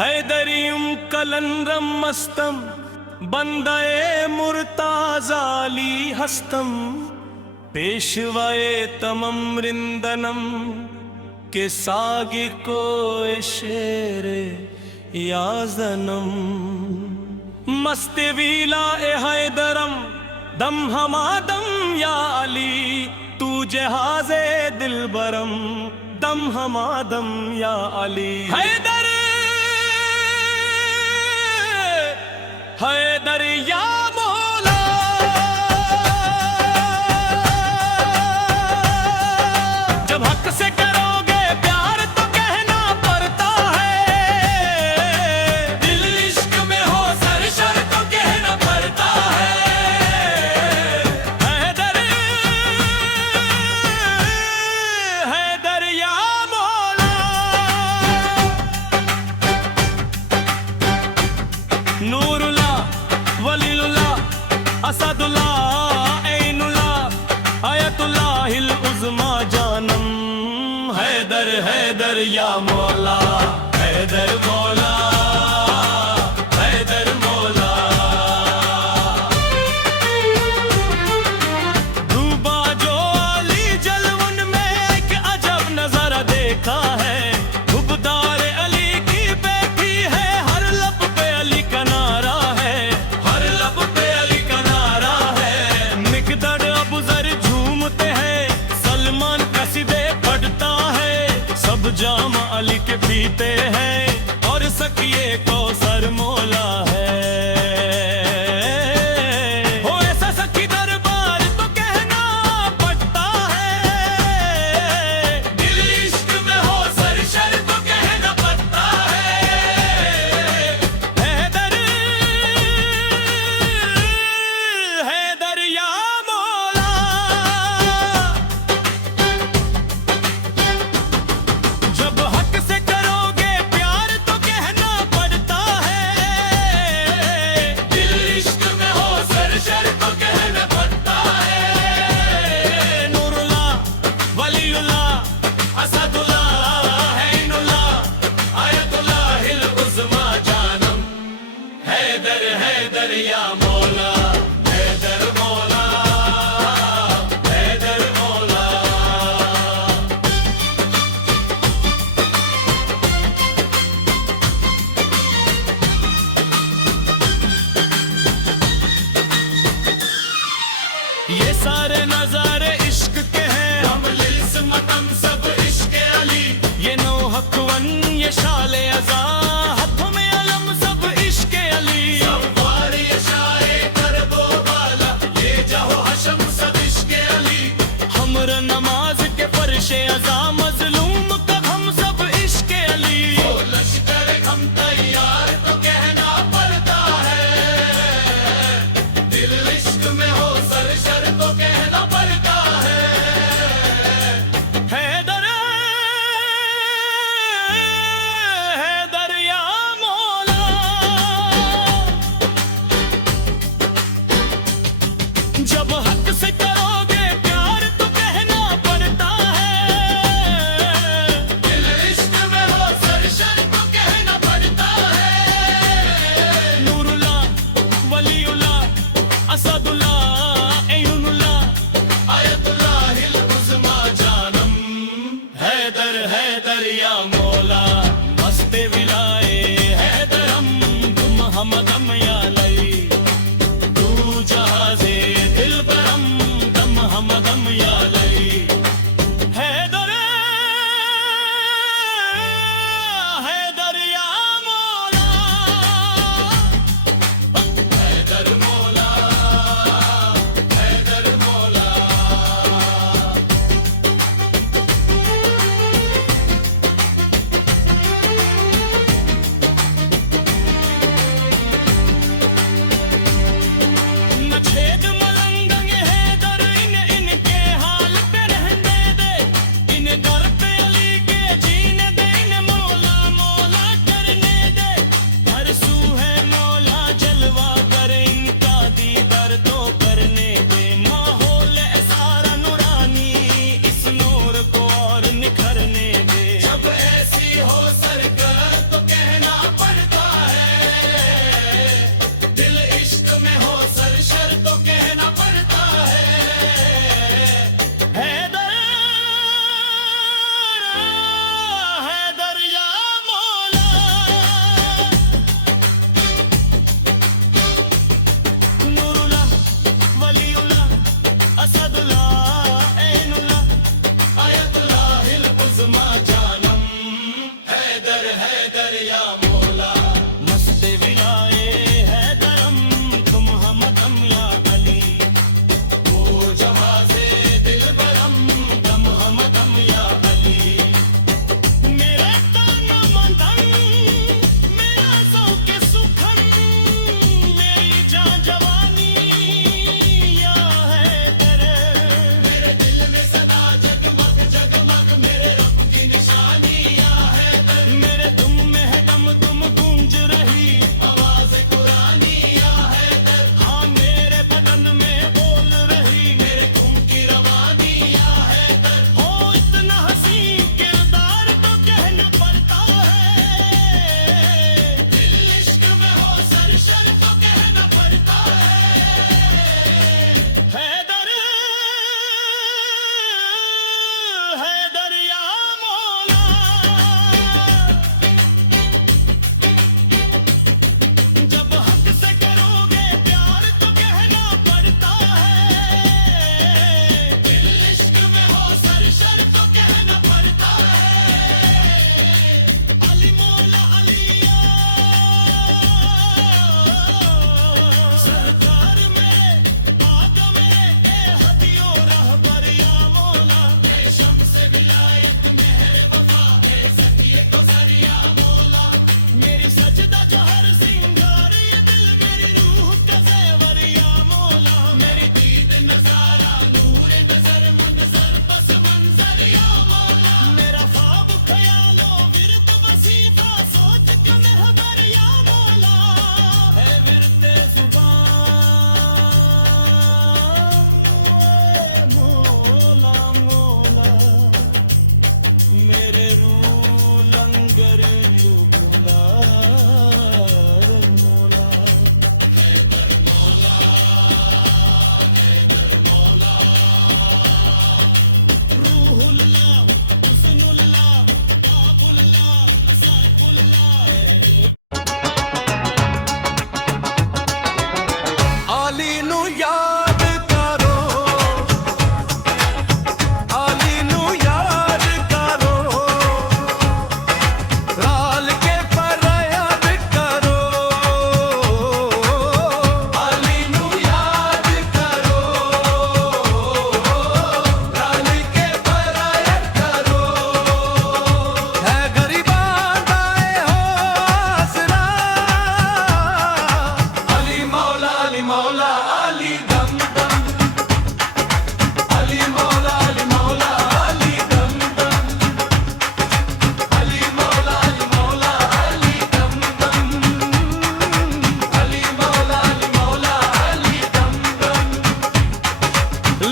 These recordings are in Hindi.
हैदरियुम कलंरम मस्तम बंदए मुर्ताजाली हस्तम पेशवाए तमम रिंदनम के सागी को शेरे याजनम मस्ते वीला ए हैदरम दम हमादम या अली तू जहाज़े दिलबरम दम हमादम या अली हैदर हैदर या मौला जब हक से करोगे प्यार तो कहना पड़ता है दिल इश्क में हो सरशर तो कहना पड़ता है हैदर हैदर या मौला नूरुल्लाह वलीलुल्लाह असदुल्लाह ऐनुल्लाह आयतुल्लाहिल उज़्मा जानम हैदर हैदर या मौला हैदर मौला हैदर मौला डूबा जो अली जलवन में एक अजब नजारा देखा है खुबदार अली की बैठी है हर लब पे अली का नारा है हर लब पे अली का नारा है मिकदड़ अबू जर झूमते हैं सलमान कसीदे पढ़ता है सब जाम अली के पीते हैं और सकिए कौसर मौला है हो ऐसा सखी दरबार तो कहना पड़ता है दिल इश्क में हो सरशर तो कहना पड़ता है हैदर हैदर या मौला जब हक से करोगे प्यार तो कहना पड़ता है दिल इश्क में हो सरशर तो कहना पड़ता है नूरुल्लाह वलीउल्लाह असदुल्लाह ऐनुल्लाह आयतुल्लाहिल उज़्मा जानम हैदर हैदर या मौला हैदर मौला हैदर मौला ये सारे नजारे इश्क के हैं हम लिस्मतम सब इश्क अली ये नो हकवन ये शाले अज़ा हाथों में अलम सब इश्क अली सवार ये शाए करबो बाला ये जाहो हशम सब इश्क अली हमर नमाज के फर्शे अज़ा मजलूम का हम सब इश्क अली ओ लश्कर हम तैयार तो कहना पड़ता है दिल इश्क में हो सरशर तो कहना पड़ता है हैदर हैदर या मौला जब हक से करोगे प्यार तो कहना पड़ता है दिल इश्क में हो सरशर तो कहना पड़ता है नूरुल्लाह वलीउल्लाह असदुल्लाह ऐनुल्लाह आयतुल्लाहिल उज़्मा जानम हैदर हैदर या मौला मस्ते विलाए हैदरम तुम हमदम या लई तू जहाज़े दिलबरम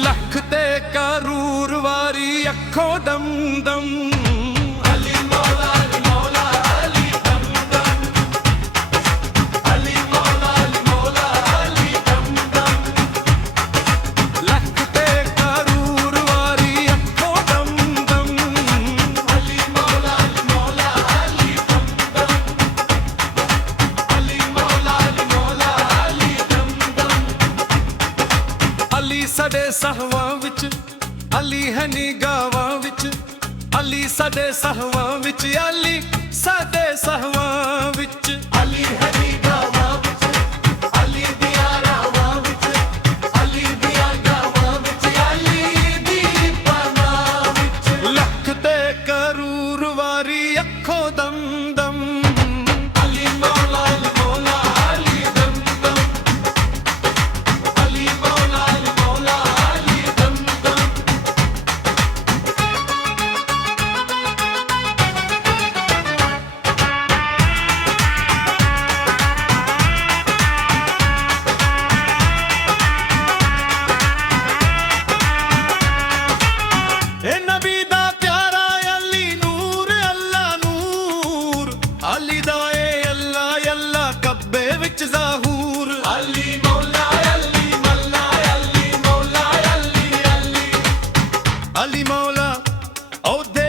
लखते करूर वारी अखों दम दम अली मौला अली दम दम अली मौला अली दम दम लखते करूर वारी अखों दम दम अली मौला अली दम दम अली मौला अली दम दम अली सदे सहवां विच अली है निगावां विच अली सदे सहवां विच अली सदे सहवां विच अली है निगावां विच अली दिया रावां विच अली दिया गावां विच अली दी पनाह विच लखते करूर वारी अखों दम दम अली मौला अली दम दम अली मौला अली दम दम ए नबी दा प्यारा अली नूर अल्लाह नूर अली दा ए अल्लाह अल्लाह कब्बे विच ज़हूर अली मौला अली मल्ला अली मौला अली अली अली मौला औदे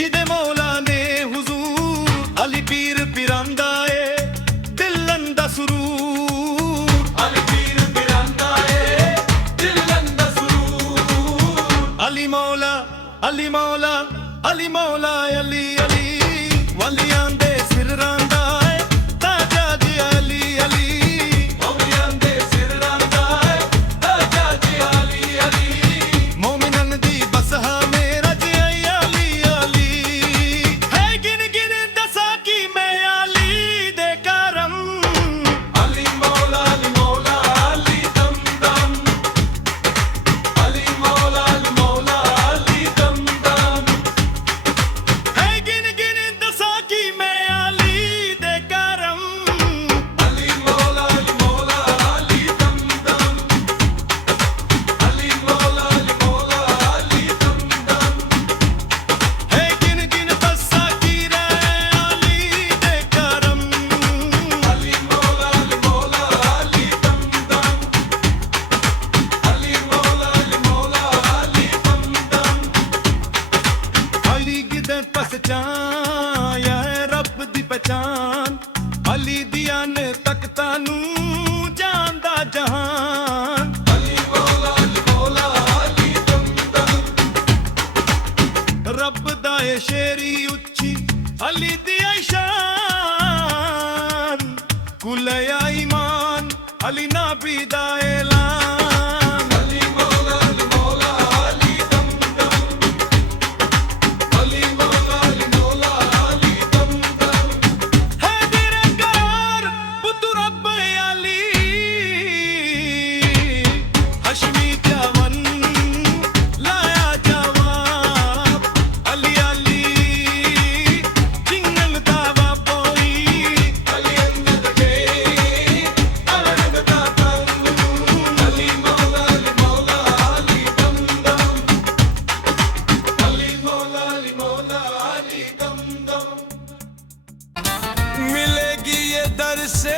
जिदे मौला ने हुजूर अली पीर पिरांदा ए दिलन दा सुरूर अली पीर पिरांदा ए दिलन दा सुरूर अली मौला अली मौला अली मौला अली अली वलियां दे सिर रांदा है ताजा जी अली अली वलियां दे सिर रांदा है ताजा जी अली अली मोमिनन दी बसहा मेरा जी अली अली है गिन गिन दसा की मैं अली दे करम अली मौला अली दम दम अली मौला अली दम दम है गिन गिन दसा की मैं अली दे करम अली मौला अली दम दम अली मौला अली दम दम है गिन गिन दसा की रे अली दे करम अली मौला अली दम दम अली मौला अली दम दम अली गिदे पहचान या रब दी पहचान अली दिया ने तख्ता नू जानदा जहान अली मौला अली दम दम रब दा ए शेरी उच्ची अली दिया शान कुलया ईमान अली नाबी दा ऐलान अली मौला अली दम दम अली मौला अली दम दम है तेरे करार पुत्र रब अली हशमी जवन लाया जवाब अली अली चिंगल दावा पोई अली अंगद के अरंग दा तंग अली मौला अली दम दम अली मौला अली दम दम मिलेगी ये दर से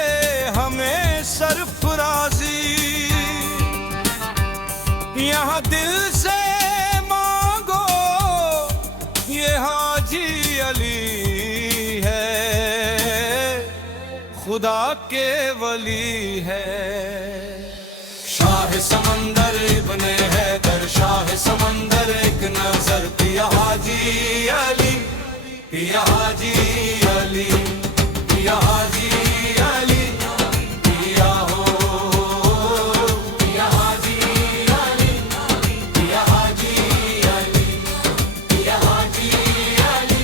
हमें सरफराजी यहाँ दिल से मांगो ये हाजी अली है खुदा के वली है शाह समंदर इब्ने हैदर शाह समंदर एक नजर पिया हाजी अली पिया हाजी अली पिया हाजी अली पिया हो पिया हाजी अली पिया हाजी अली पिया हाजी अली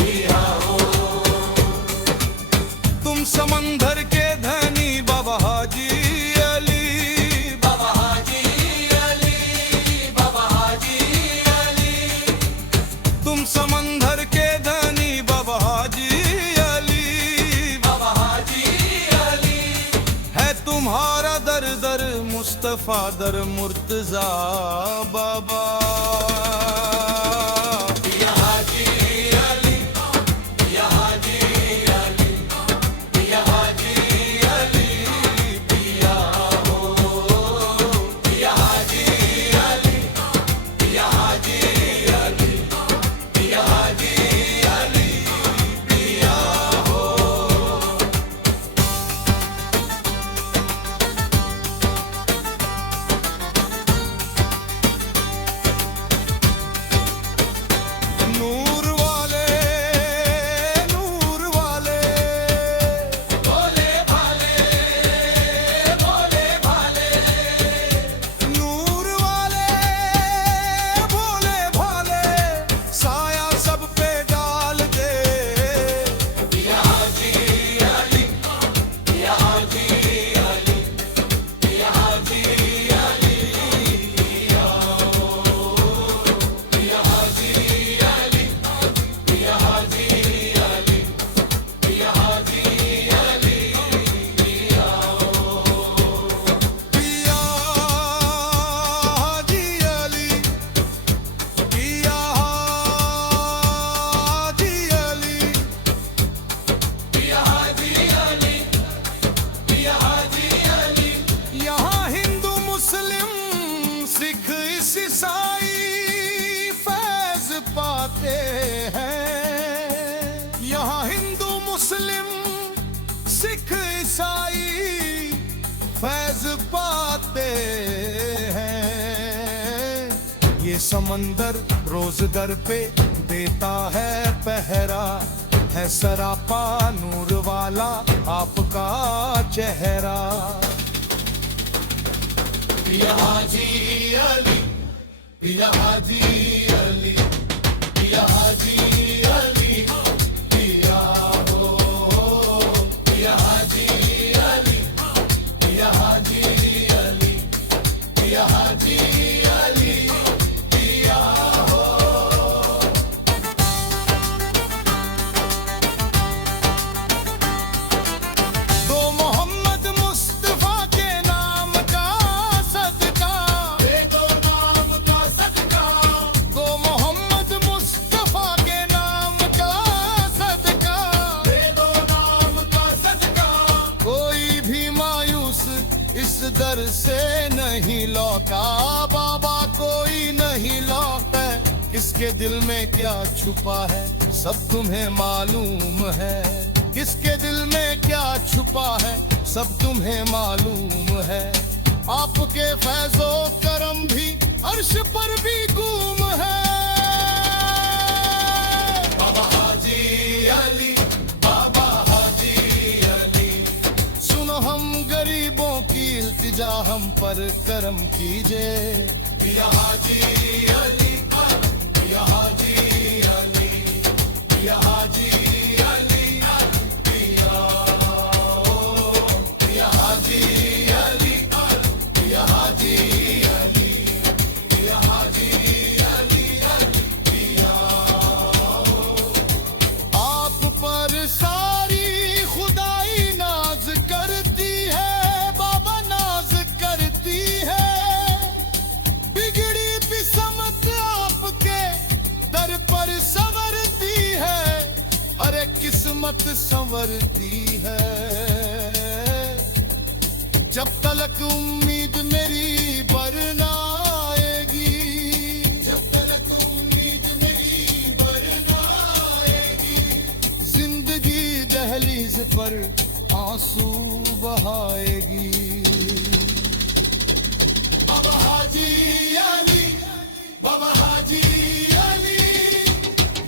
पिया हो तुम समंदर के धनी बाबा हाजी अली बाबा हाजी अली बाबा हाजी अली तुम समंदर के धनी समंदर मुर्तजा बाबा। या हाजी अली, या हाजी अली, या हाजी अली पिया हो, या हाजी अली, या हाजी अली, या हाजी अली पिया हो। नूर वाले, नूर वाले, भोले भाले, भोले भाले, नूर वाले, भोले भाले, साया सब पे डाल दे। या हाजी अली, या हाजी अली, या हाजी अली पिया हो, या हाजी अली, या हाजी अली, या हाजी अली पिया हो। पिया हाजी अली, पिया हाजी अली, या हाजी अली, या हाजी अली। यहाँ हिंदू मुस्लिम सिख ईसाई फैज पाते हैं। यहाँ हिंदू मुस्लिम सिख ईसाई फैज पाते हैं। ये समंदर रोज दर पे देता है पहरा, है सरापा नूर वाला आपका चेहरा। या हाजी अली, या हाजी अली, या हाजी अली पिया हो, या हाजी अली, या हाजी अली, या हाजी अली पिया हो। दो मोहम्मद मुस्तफा के नाम का सदका, दे दो नाम का सदका, दो मोहम्मद मुस्तफा के नाम का सदका। दे दो नाम का सदका। कोई भी मायूस इस दर से नहीं लौटा बाबा, कोई नहीं लौटा। किसके दिल में क्या छुपा है सब तुम्हें मालूम है, किसके दिल में क्या छुपा है सब तुम्हें मालूम है। आपके फैजो करम भी अर्श पर भी गुम है। बाबा हाजी अली, बाबा हाजी अली, सुनो हम गरीबों की इल्तिजा, हम पर करम कीजिए। या हाजी अली, या हाजी अली, या हाजी अली पिया हो, या हाजी अली, या हाजी अली, या हाजी अली पिया हो। आप पर सारी खुदाई नाज करती है बाबा, नाज करती है। बिगड़ी बिसमत आपके दर पर संवरती है, अरे किस्मत संवरती है। जब तलक उम्मीद मेरी बरना आएगी, जब तक उम्मीद मेरी बरना आएगी, जिंदगी दहलीज पर आंसू बहाएगी। बाबा हाजी अली, बाबा हाजी अली,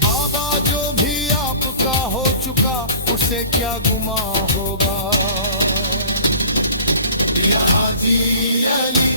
बाबा जो भी आपका हो चुका उसे क्या गुमा होगा। या हाजी अली,